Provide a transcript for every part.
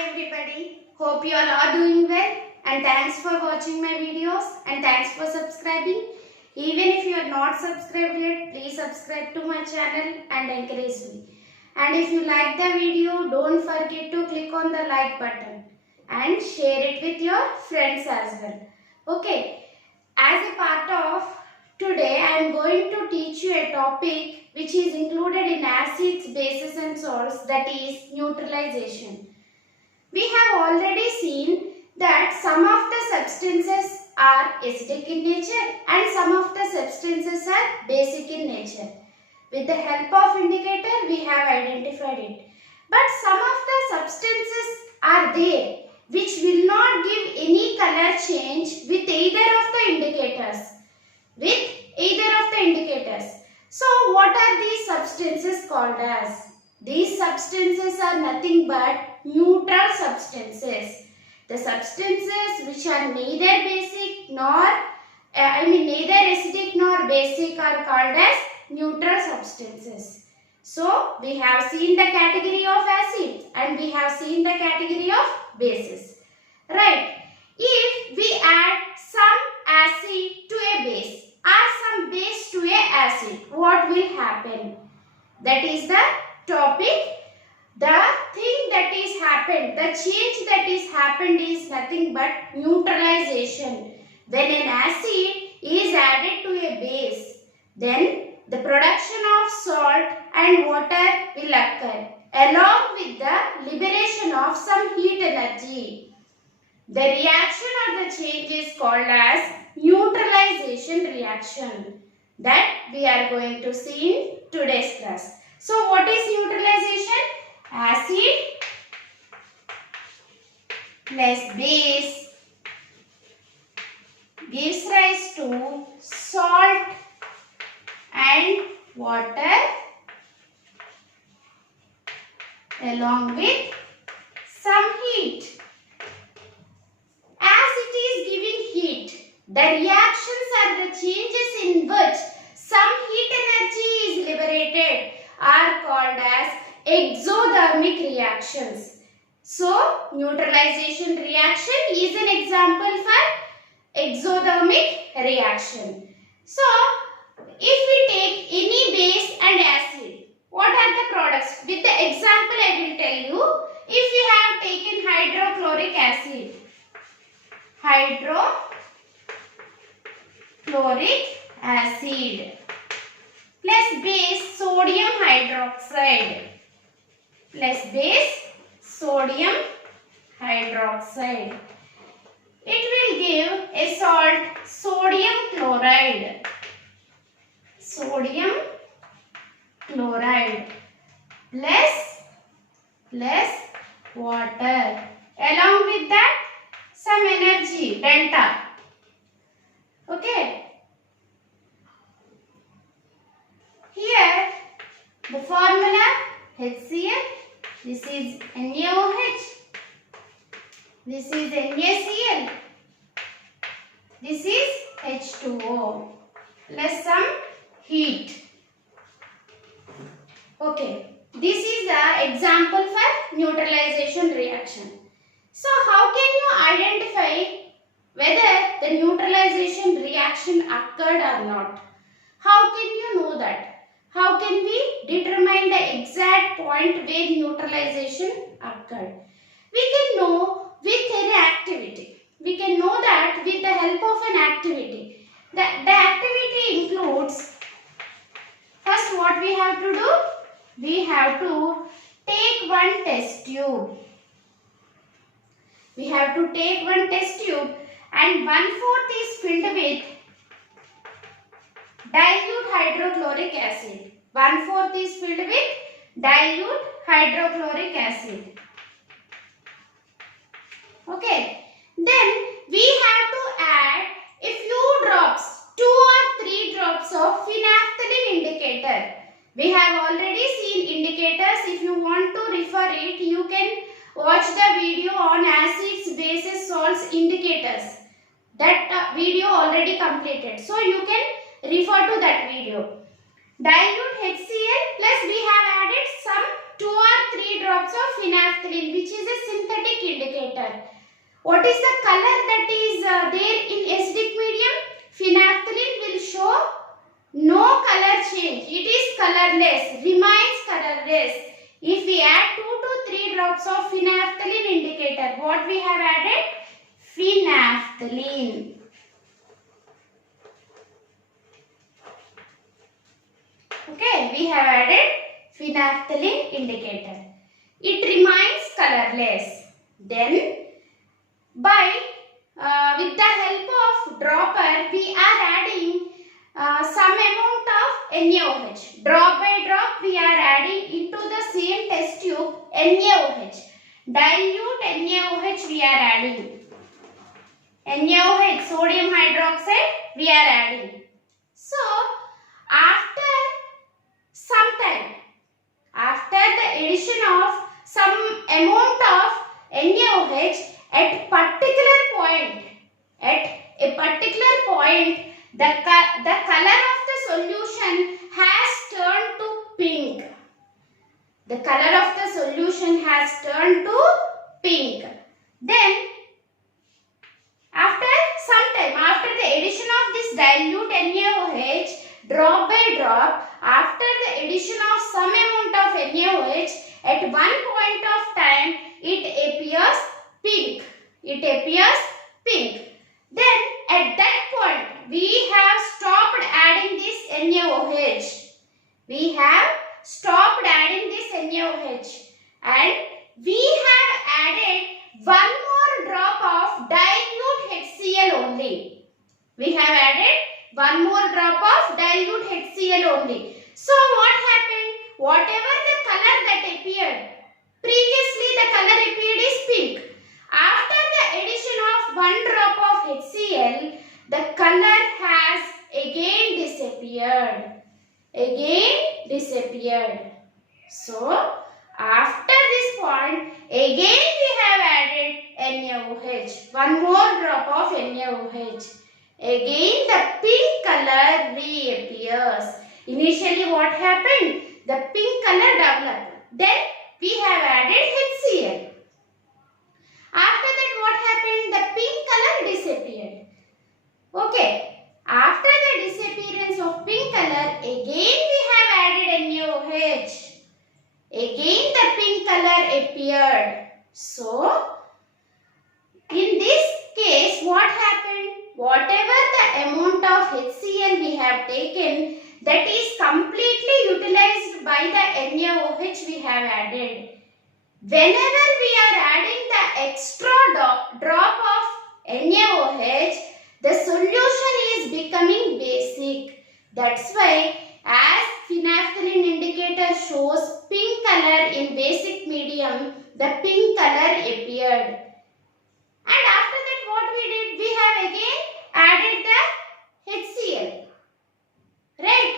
Hi everybody, hope you all are doing well and thanks for watching my videos and thanks for subscribing. Even if you are not subscribed yet, please subscribe to my channel and encourage me. And if you like the video, don't forget to click on the like button and share it with your friends as well. Okay, as a part of today, I am going to teach you a topic which is included in acids, bases and salts, that is neutralization. We have already seen that some of the substances are acidic in nature and some of the substances are basic in nature. With the help of indicator, we have identified it. But some of the substances are there which will not give any color change with either of the indicators. So what are these substances called as? These substances are nothing but neutral substances. The substances which are neither basic nor neither acidic nor basic are called as neutral substances. So we have seen the category of acids and we have seen the category of bases. Right. If we add some acid to a base or some base to a acid, what will happen? That is the topic. The thing that is happened, the change that is happened is nothing but neutralization. When an acid is added to a base, then the production of salt and water will occur along with the liberation of some heat energy. The reaction or the change is called as neutralization reaction that we are going to see in today's class. So what is neutralization? Acid plus base gives rise to salt and water along with some heat. As it is giving heat, the reactions are the changes in which some heat energy is liberated are called as exothermic reactions. So, neutralization reaction is an example for exothermic reaction. So, if we take any base and acid, what are the products? With the example I will tell you. If you have taken hydrochloric acid, plus base sodium hydroxide it will give a salt sodium chloride plus water, along with that some energy delta. Okay, here the formula HCl, this is NaOH, this is NaCl, this is H2O plus some heat. Okay, this is the example for neutralization reaction. So how can you identify whether the neutralization reaction occurred or not? How can you know that? How can we determine the exact point where neutralization occurred? We can know with an activity. We can know that with the help of an activity. The activity includes, first what we have to do? We have to take one test tube. We have to take one test tube and 1/4 is filled with dilute hydrochloric acid. 1/4 is filled with dilute hydrochloric acid. Okay. Then we have to add a few drops, 2 or 3 drops of phenolphthalein indicator. We have already seen indicators. If you want to refer it, you can watch the video on acids, bases, salts, indicators. That video already completed. So you can refer to that video. Dilute HCl plus we have added some 2 or 3 drops of phenolphthalein phenolphthalein, which is a synthetic indicator. What is the color that is there in acidic medium? Phenolphthalein will show no color change. It is colorless, remains colorless. If we add 2 to 3 drops of phenolphthalein indicator, what we have added? Phenolphthalein. Okay, we have added phenolphthalein indicator. It remains colorless. Then, with the help of dropper, we are adding some amount of NaOH. Drop by drop, we are adding into the same test tube NaOH. Dilute NaOH we are adding. NaOH, sodium hydroxide, we are adding. So, after some time, after the addition of some amount of NaOH at a particular point, the color of the solution has turned to pink. The color of the solution has turned to pink. Then, after some time, after the addition of this dilute NaOH, drop by drop, after the addition of some amount of NaOH, at one point of time, it appears pink. It appears pink. Then, at that point, we have stopped adding this NaOH. We have stopped adding this NaOH. And we have added one more drop of dilute HCl only. We have added one more drop of dilute HCl only. So what happened? Whatever the color that appeared, previously the color appeared is pink. After the addition of one drop of HCl, the color has again disappeared. So, after this point, again we have added NaOH. One more drop of NaOH. Again the pink color reappears. Initially what happened? The pink color developed. Then we have added HCl. After that what happened? The pink color disappeared. Okay. After the disappearance of pink color, again we have added NaOH. Again the pink color appeared. So, in this case, what happened? Whatever the amount of HCl we have taken, that is completely utilized by the NaOH we have added. Whenever we are adding the extra drop of NaOH, the solution is becoming basic. That's why, as phenolphthalein indicator shows pink color in basic medium, the pink color appeared. And after that what we did? We have again added the HCl. Right?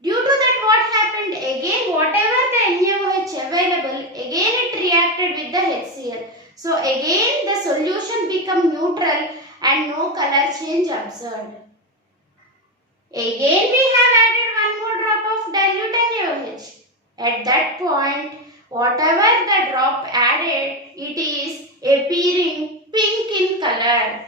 Due to that what happened? Again whatever the NaOH available, again it reacted with the HCl. So again the solution become neutral and no color change observed. Again we have added one more drop of dilute NaOH. At that point, whatever the drop added, it is appearing pink in color.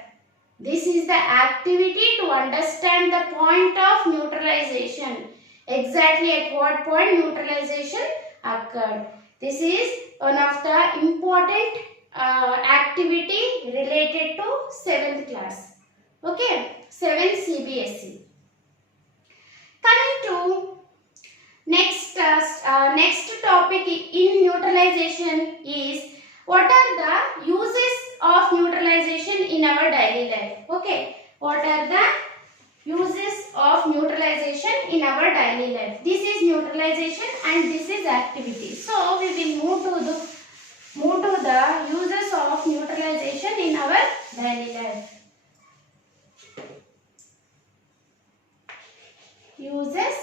This is the activity to understand the point of neutralization. Exactly at what point neutralization occurred. This is one of the important activity related to 7th class. Okay, 7th CBSE. Coming to next topic in neutralization is what are the uses of neutralization in our daily life. Okay, what are the uses of neutralization in our daily life? This is neutralization and this is activity. So we will move to the uses of neutralization in our daily life. Uses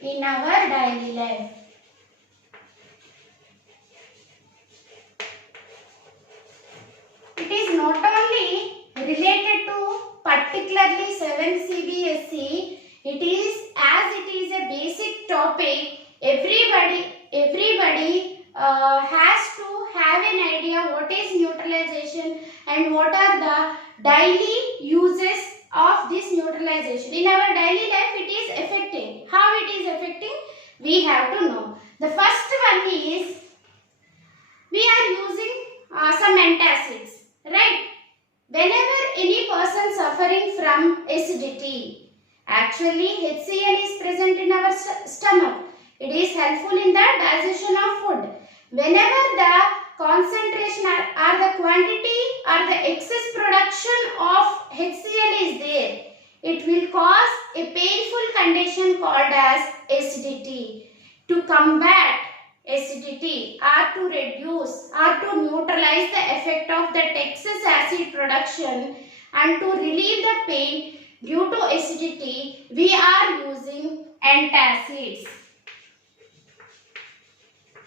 in our daily life. It is not only related to particularly 7 CBSE, it is as it is a basic topic, everybody has to have an idea what is neutralization and what are the daily uses of this neutralization. In our daily life it is affecting. How it is affecting? We have to know. The first one is we are using some antacids, right? Whenever any person suffering from acidity, actually HCl is present in our stomach. It is helpful in the digestion of food. Whenever the concentration or the quantity or the excess production of HCl is there, it will cause a painful condition called as acidity. To combat acidity or to reduce or to neutralize the effect of that excess acid production and to relieve the pain due to acidity, we are using antacids.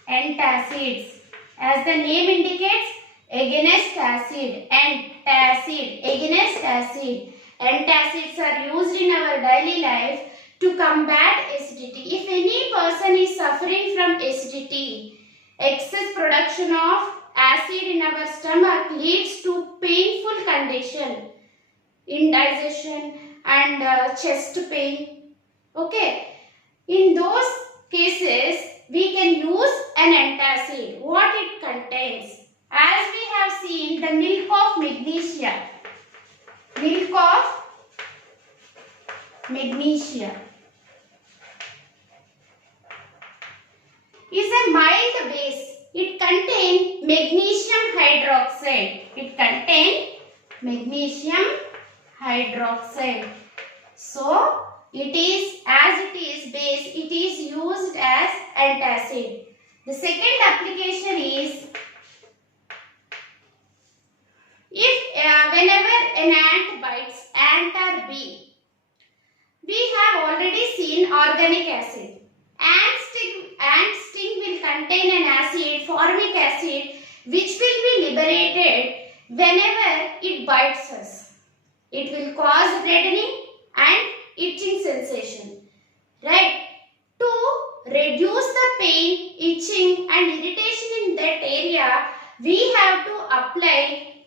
Antacids, as the name indicates, against acid, antacid, against acid. Antacids are used in our daily life to combat acidity. If any person is suffering from acidity, excess production of acid in our stomach leads to painful condition, indigestion and chest pain. Okay, in those cases we can use an antacid. What it contains? As we have seen, the milk of magnesia. Milk of magnesia is a mild base. It contains magnesium hydroxide. It contains magnesium hydroxide. So, it is, as it is base, it is used as antacid. The second application is if whenever an ant bites, ant or bee, we have already seen organic acid. Ant sting will contain an acid, formic acid, which will be liberated whenever it bites us. It will cause reddening and itching sensation, right? To reduce the pain, itching and irritation in that area, we have to apply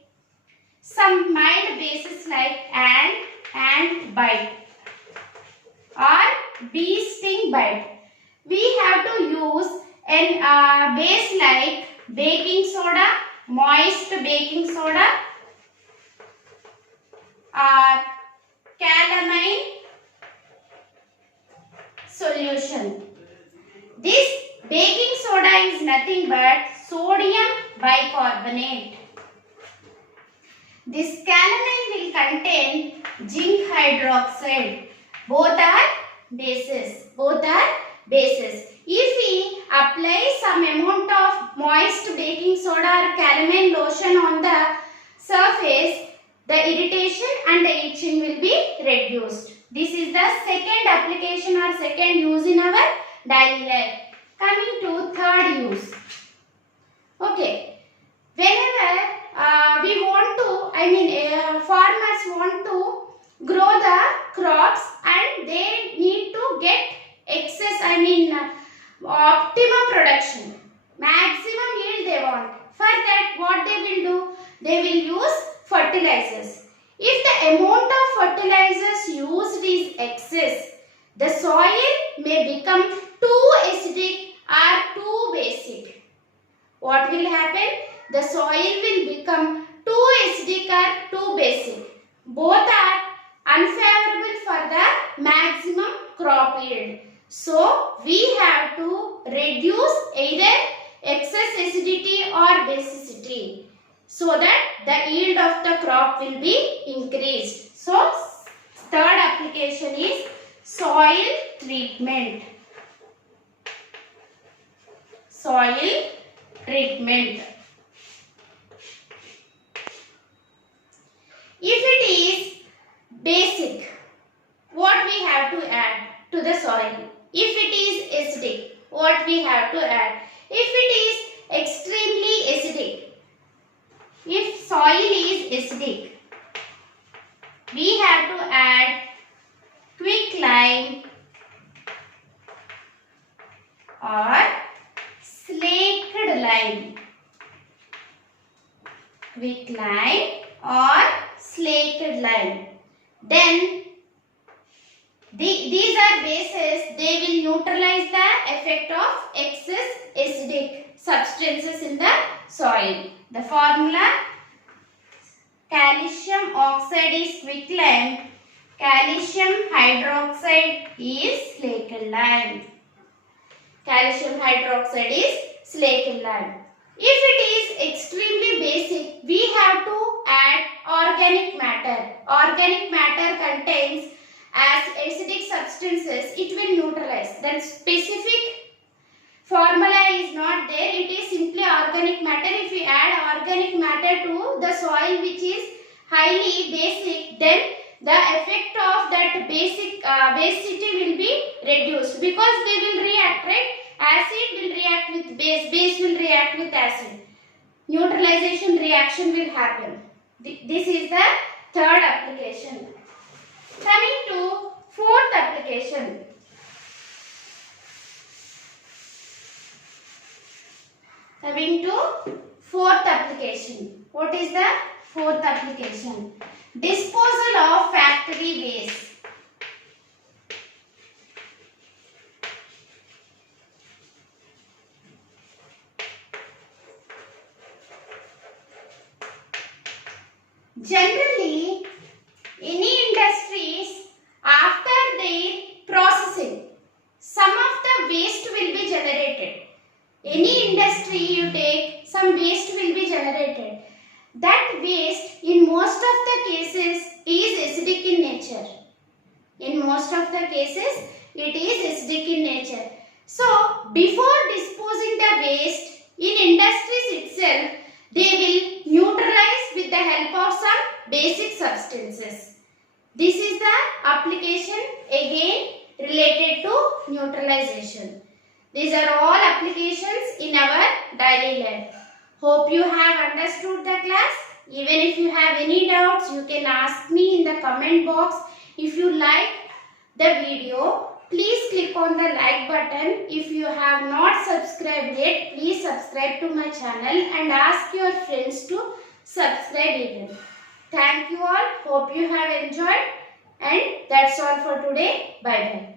some mild bases like ant bite or bee sting bite. We have to use a base like baking soda, moist baking soda or calamine solution. This baking soda is nothing but sodium bicarbonate. This calamine will contain zinc hydroxide. Both are bases. If we apply some amount of moist baking soda or calamine lotion on the surface, the irritation and the itching will be reduced. This is the second application or second use in our daily life. Coming to third use. Okay. Whenever we want to, farmers want to grow the crops and they need to get excess, optimum production, maximum yield they want. For that, what they will do? They will use fertilizers. If the amount of fertilizers used is excess, the soil may become too acidic or too basic. What will happen? The soil will become too acidic or too basic. Both are unfavorable for the maximum crop yield. So, we have to reduce either excess acidity or basicity so that the yield of the crop will be increased. So, third application is soil treatment. Soil treatment. If it is basic, what we have to add to the soil? If it is acidic, what we have to add? If it is extremely acidic, if soil is acidic, we have to add quicklime or slaked lime. Quicklime or slaked lime. Then these are bases, they will neutralize the effect of excess acidic substances in the soil. The formula: calcium oxide is quicklime, calcium hydroxide is slaked lime. Calcium hydroxide is slaked lime. If it is extremely basic, we have to add organic matter. Organic matter contains as acidic substances, it will neutralize. Then specific formula is not there, it is simply organic matter. If we add organic matter to the soil which is highly basic, then the effect of that basicity will be reduced, because they will react, right? Acid will react with base, base will react with acid. Neutralization reaction will happen. This is the third application. Coming to fourth application. Coming to fourth application. What is the fourth application? Disposal of factory waste. Generally, any industries, after their processing, some of the waste will be generated. Any industry you take, some waste will be generated. That waste in most of the cases is acidic in nature. In most of the cases, it is acidic in nature. So, before disposing the waste, in industries itself, they will neutralize with the help of some basic substances. This is the application again related to neutralization. These are all applications in our daily life. Hope you have understood the class. Even if you have any doubts, you can ask me in the comment box. If you like the video, please click on the like button. If you have not subscribed yet, please subscribe to my channel and ask your friends to subscribe even. Thank you all. Hope you have enjoyed. And that's all for today. Bye bye.